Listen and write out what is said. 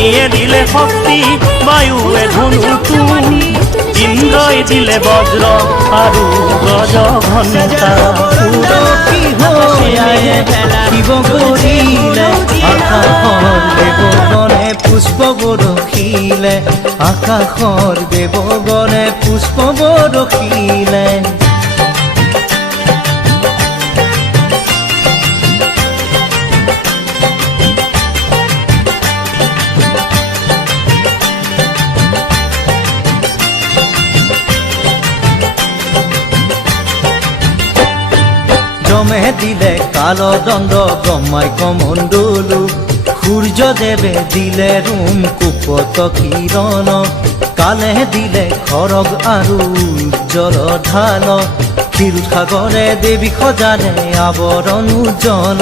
অগ্নিয়ে দিলে শক্তি, বায়ুৱে ধনুটো, ইন্দ্ৰই দিলে বজ্ৰ আৰু গজ ঘণ্টা। উদকি হৈয়ায়ে শিৱ কৰিলে, আকাশৰ দেৱগণে পুষ্প বৰষিলে, আকাশৰ দেৱগণে পুষ্প বৰষিলে। যমে দিলে কালদণ্ড ব্ৰহ্মাই কমণ্ডলু, সূৰ্যদেৱে দিলে ৰোম কুপত কিৰণ, কালে দিলে খৰগ আৰু উজ্জ্বল ঢাল, ক্ষীৰোদ সাগৰে দেৱী সজালে আৱৰণ উজ্জ্বল।